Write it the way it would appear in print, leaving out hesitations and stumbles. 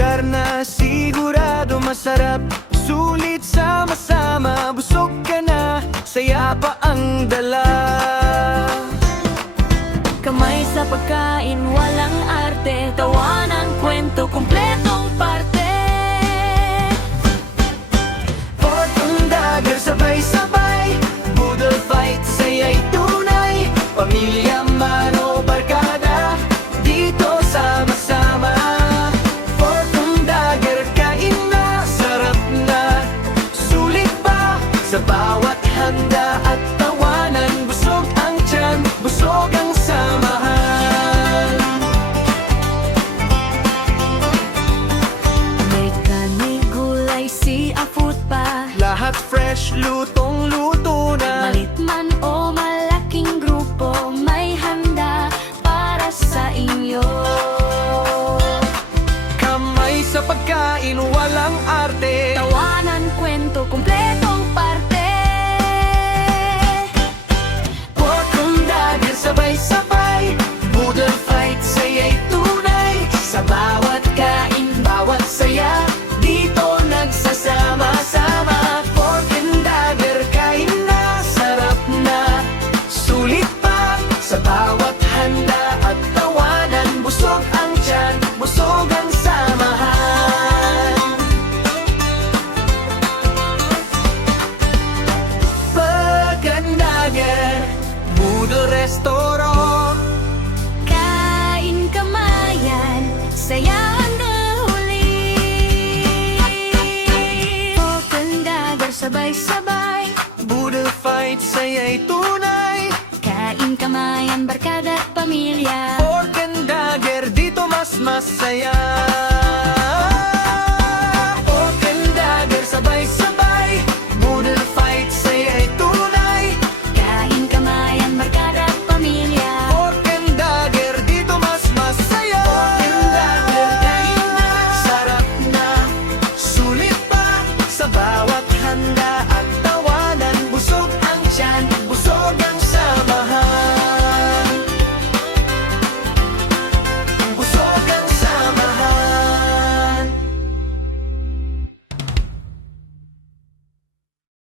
lugar na sigurado masarap. Sulit sama-sama, busog ka na, saya pa ang dala. Kamay sa pagkain, walang arte, tawanan, kwento, kumpletong parte. Pork and Dagger, sabay-sabay, Boodle fight, saya'y tunay. Pamilya man o barkada, dito sama-sama. Pork and Dagger, kain na, sarap na, sulit pa sa bawat handa at tawanan. Busog ang tiyan, busog ang samahan. May kanin, gulay, seafood pa, Lahat fresh, lutong-luto na. malit man o malaking grupo, may handa para sa inyo. Kamay sa pagkain, walang arte. Tawanan, kwento, kumpletong parte. Pork and Dagger, sabay-sabay, Boodle fight, saya'y tunay. Sa bawat kain, bawat saya, dito nagsasama-sama. Pork and Dagger, kain na, sarap na, sulit pa sa bawat handa at tawanan. Busog ang tiyan, busog ang samahan. Pork and Dagger, Boodle Restaurant. Kain kamayan, saya hanggang huli. Pork and Dagger, sabay-sabay, Boodle fight, saya'y tunay. kain kamayan, barkada at pamilya. Pork and Dagger, dito mas masaya.